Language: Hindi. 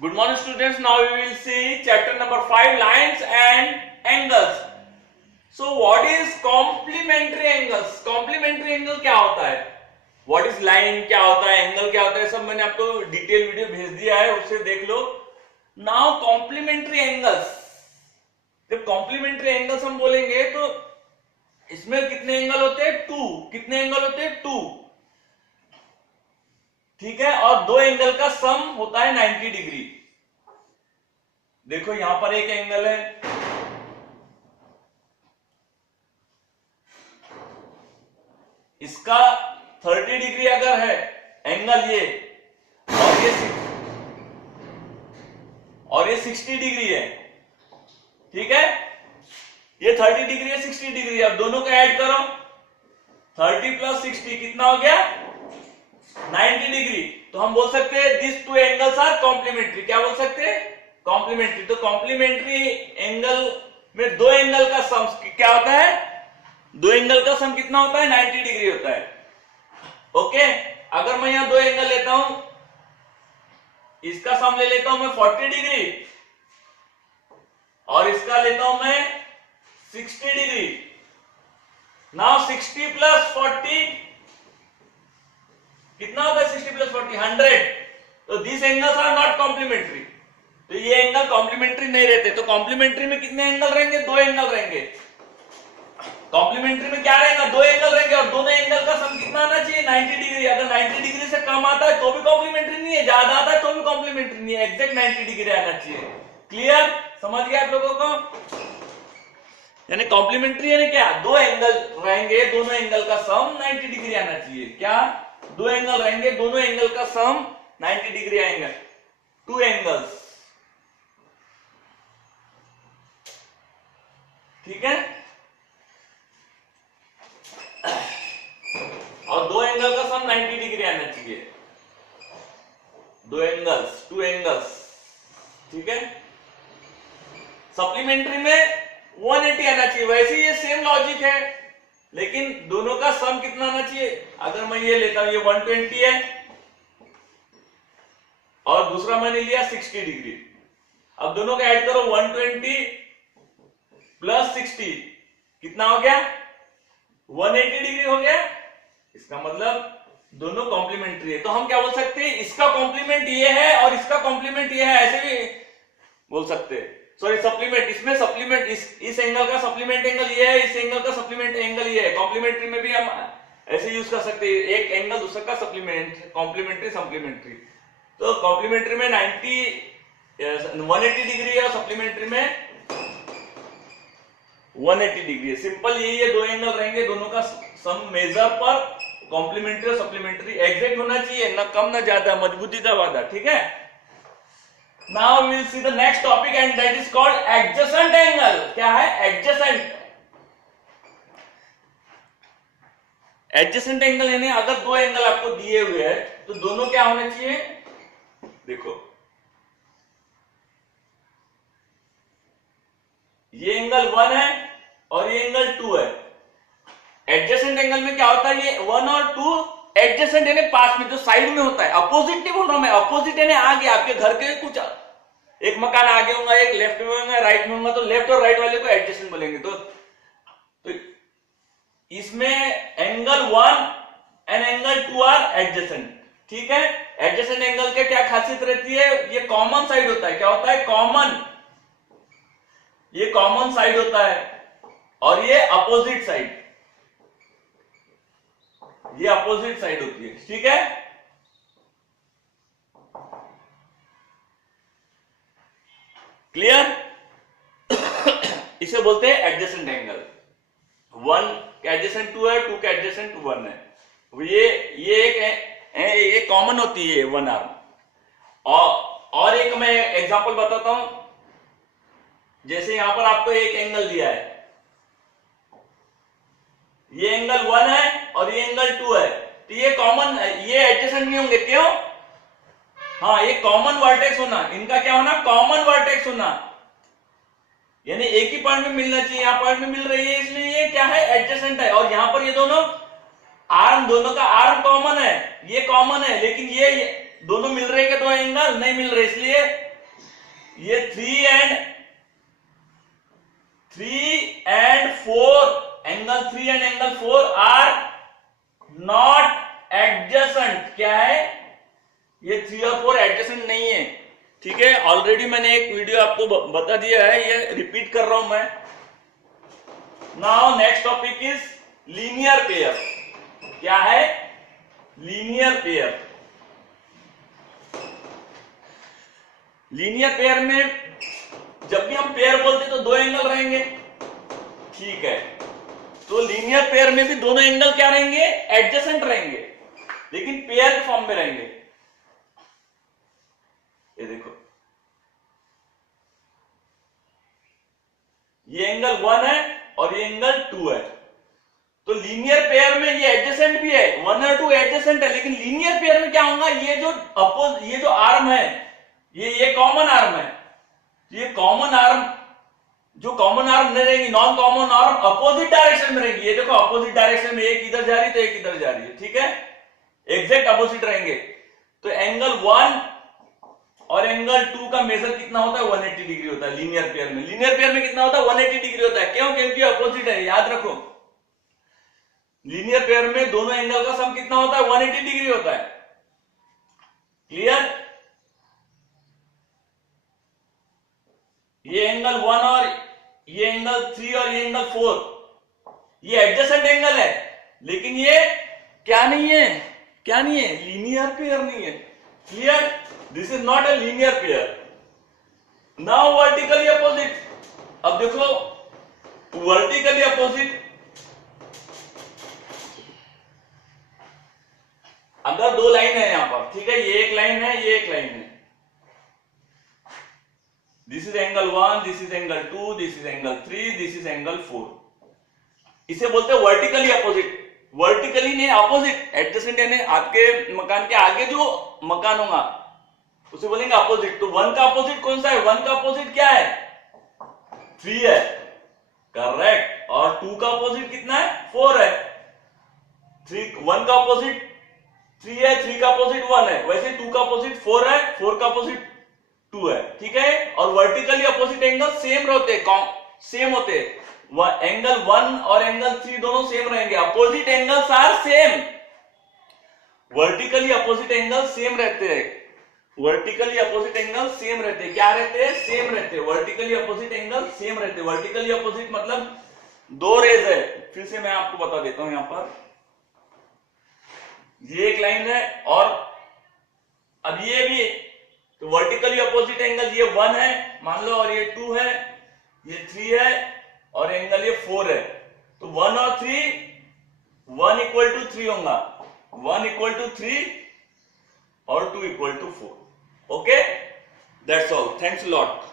Good morning students. Now we will see chapter number 5, lines and angles. So what is complementary angles? Complementary angle क्या होता है? What is line क्या होता है? Angle क्या होता है? सब मैंने आपको डिटेल वीडियो भेज दिया है, उससे देख लो. Now complementary angles. जब complementary angles हम बोलेंगे तो इसमें कितने एंगल होते हैं? 2. कितने एंगल होते हैं? 2. ठीक है. और दो एंगल का सम होता है 90 डिग्री. देखो यहां पर एक एंगल है, इसका 30 डिग्री अगर है एंगल ये, और ये 60 डिग्री है. ठीक है. ये 30 डिग्री है, 60 डिग्री है. अब दोनों को ऐड करो, 30 प्लस 60 कितना हो गया? 90 डिग्री. तो हम बोल सकते हैं this two angles are complementary. क्या बोल सकते हैं? कॉम्प्लीमेंट्री. तो कॉम्प्लीमेंट्री एंगल में दो एंगल का सम क्या होता है? दो एंगल का सम कितना होता है? 90 डिग्री होता है. ओके. अगर मैं यहां दो एंगल लेता हूं, इसका सम ले लेता हूं मैं 40 डिग्री और इसका लेता हूं मैं 60 डिग्री. नाउ 60 प्लस 40 कितना होता है? 60 प्लस 40 100. तो this angles are not complementary. तो ये एंगल कॉम्प्लीमेंट्री नहीं रहते. तो कॉम्प्लीमेंट्री में कितने एंगल रहेंगे? दो एंगल रहेंगे. कॉम्प्लीमेंट्री में क्या रहेगा? दो एंगल रहेंगे और दोनों एंगल का सम कितना आना चाहिए? 90 डिग्री. अगर 90 डिग्री से कम आता है तो भी कॉम्प्लीमेंट्री नहीं है, ज्यादा आता है तो भी कॉम्प्लीमेंट्री नहीं है. एग्जैक्ट 90 डिग्री आना चाहिए. क्लियर? समझ गया आप लोगों को? यानी कॉम्प्लीमेंट्री यानी क्या? दो एंगल रहेंगे, दोनों एंगल का सम 90 डिग्री आना चाहिए. क्या? दो एंगल रहेंगे, दोनों एंगल का सम 90 डिग्री आएंगे. Two angles. ठीक है. और दो एंगल का सम 90 डिग्री आना चाहिए. दो एंगल्स, टू एंगल्स. ठीक है. सप्लीमेंट्री में 180 आना चाहिए. वैसे ये सेम लॉजिक है, लेकिन दोनों का सम कितना आना चाहिए? अगर मैं ये लेता हूं, ये 120 है और दूसरा मैंने लिया 60 डिग्री. अब दोनों का ऐड करो, 120 प्लस 60 कितना हो गया? 180 डिग्री हो गया. इसका मतलब दोनों कॉम्प्लीमेंट्री है. तो हम क्या बोल सकते हैं? इसका कॉम्प्लीमेंट ये है और इसका कॉम्प्लीमेंट ये है, ऐसे भी बोल सकते हैं. Sorry, supplement. इसमें सप्लीमेंट, इस एंगल का सप्लीमेंट एंगल ये है, इस एंगल का सप्लीमेंट एंगल ये है. कॉम्प्लीमेंट्री में भी हम ऐसे यूज कर सकते हैं, एक एंगल दूसरे का सप्लीमेंट. Complementary, supplementary. तो कॉम्प्लीमेंट्री में 180 डिग्री है और सप्लीमेंट्री में 180 डिग्री है. सिंपल यही है. दो एंगल रहेंगे, दोनों का सम मेजर पर कॉम्प्लीमेंट्री और सप्लीमेंट्री एग्जैक्ट होना चाहिए, ना कम ना ज्यादा, मजबूती का वादा. ठीक है. Now we will see the next topic and that is called adjacent angle. क्या है? adjacent. adjacent angle यानी अगर दो एंगल आपको दिए हुए हैं तो दोनों क्या होने चाहिए? देखो, ये एंगल 1 है और ये एंगल 2 है. एडजेसेंट एंगल में क्या होता है? ये 1 और 2 एडजेसेंट यानी पास में, जो साइड में होता है. अपोजिट नहीं बोल रहा हूं मैं. अपोजिट यानी आगे, आपके घर के कुछ एक मकान आगे होगा, एक लेफ्ट में होगा, राइट में होगा, तो लेफ्ट और राइट वाले को एडजेसेंट बोलेंगे. तो इसमें angle 1 and angle 2 are adjacent. ठीक है. एडजेसेंट एंगल के क्या खासियत रहती है? ये कॉमन साइड होता है. क्या होता है? कॉमन. ये कॉमन साइड होता है और ये अपोजिट साइड, ये अपोजिट साइड होती है. ठीक है. क्लियर? इसे बोलते हैं एडजेसेंट एंगल. 1 के एडजेसेंट 2 है, 2 के एडजेसेंट 1 है. ये एक कॉमन होती है 1 आर्म. और एक मैं एग्जांपल बताता हूं. जैसे यहां पर आपको एक एंगल दिया है, ये एंगल 1 है और ये एंगल 2 है. तो ये कॉमन, ये एडजेसेंट नहीं होंगे. क्यों? हाँ, ये कॉमन वर्टेक्स होना, इनका क्या होना? कॉमन वर्टेक्स होना. यानी एक ही पॉइंट में मिलना चाहिए. यहां पॉइंट में मिल रही है, इसलिए ये क्या है? एडजेसेंट है. और यहां पर ये दोनों आर्म, दोनों का आर्म कॉमन है, ये कॉमन है, लेकिन ये दोनों मिल रहे हैं, दो एंगल नहीं मिल रहे, इसलिए ये 3 and 4 angle 3 and angle 4 are not adjacent. क्या है? ये 3 और 4 एडजेसेंट नहीं है। ठीक है, ऑलरेडी मैंने एक वीडियो आपको बता दिया है, ये रिपीट कर रहा हूं मैं। Now next topic is linear pair. क्या है? Linear pair. लीनियर पेयर में जब भी हम पेयर बोलते हैं तो दो एंगल रहेंगे। ठीक है, तो लीनियर पेयर में भी दोनों एंगल क्या रहेंगे? एडजेसेंट रहेंगे, लेकिन पेयर के फॉर्म में रहेंगे। ये देखो, ये एंगल 1 है और ये एंगल 2 है। तो लीनियर पेयर में ये एडजेसेंट भी है, 1 और 2 एडजेसेंट है, लेकिन लीनियर पेयर में क्या होगा? ये जो आर्म है, ये कॉमन आर्म है। ये कॉमन आर्म, जो कॉमन आर्म नहीं रहेगी, non common arm opposite direction में रहेगी। ये देखो, अपोजिट डायरेक्शन में एक इधर जा रही है तो एक इधर जा रही है। ठीक है, एग्जैक्ट अपोजिट रहेंगे। तो एंगल 1 और एंगल 2 का मेजर कितना होता है? 180 डिग्री होता है लीनियर पेयर में। लीनियर पेयर में कितना होता है? 180 डिग्री होता है। क्यों? क्योंकि अपोजिट है, याद रखो। लीनियर पेयर में दोनों एंगल का सम कितना होता है? 180 डिग्री होता है। क्लियर? ये एंगल 1 और ये एंगल 3 और ये एंगल 4, ये एडजेसेंट एंगल है, लेकिन ये क्या नहीं है? क्या नहीं है? लीनियर पेयर नहीं है। Clear? This is not a linear pair. Now vertically opposite. अब देखो, वर्टिकली अपोजिट, अगर दो लाइन है यहां पर, ठीक है, ये एक लाइन है, ये एक लाइन है। This is angle 1, this is angle 2, this is angle 3, this is angle 4। इसे बोलते हैं वर्टिकली अपोजिट। वर्टिकली नहीं, अपोजिट। एडजेसेंट यानी आपके मकान के आगे जो मकान होगा उसे बोलेंगे अपोजिट। तो 1 का अपोजिट कौन सा है? 1 का अपोजिट क्या है? 3 है, करेक्ट। और 2 का अपोजिट कितना है? 4 है। 1 का अपोजिट 3 है, 3 का अपोजिट 1 है। वैसे 2 का अपोजिट 4 है, 4 का अपोजिट 2 है। ठीक है, और वर्टिकली अपोजिट एंगल सेम रहते हैं, सेम होते हैं। एंगल 1 और एंगल 3 दोनों सेम रहेंगे। Opposite angles are same. Vertically opposite angle same रहते हैं। वर्टिकली अपोजिट एंगल सेम रहते हैं। क्या रहते हैं? सेम रहते हैं। वर्टिकली अपोजिट एंगल सेम रहते हैं। वर्टिकली अपोजिट मतलब दो रेज है। फिर से मैं आपको बता देता हूं, यहां पर ये एक लाइन है और अब ये भी। तो वर्टिकली अपोजिट एंगल ये 1 है मान लो, और ये 2 है, ये 3 है और एंगल ये 4 है। तो 1 और 3, 1 इक्वल टू 3 होगा, 1 इक्वल टू 3 और 2 equal to 4। Okay, that's all. Thanks a lot.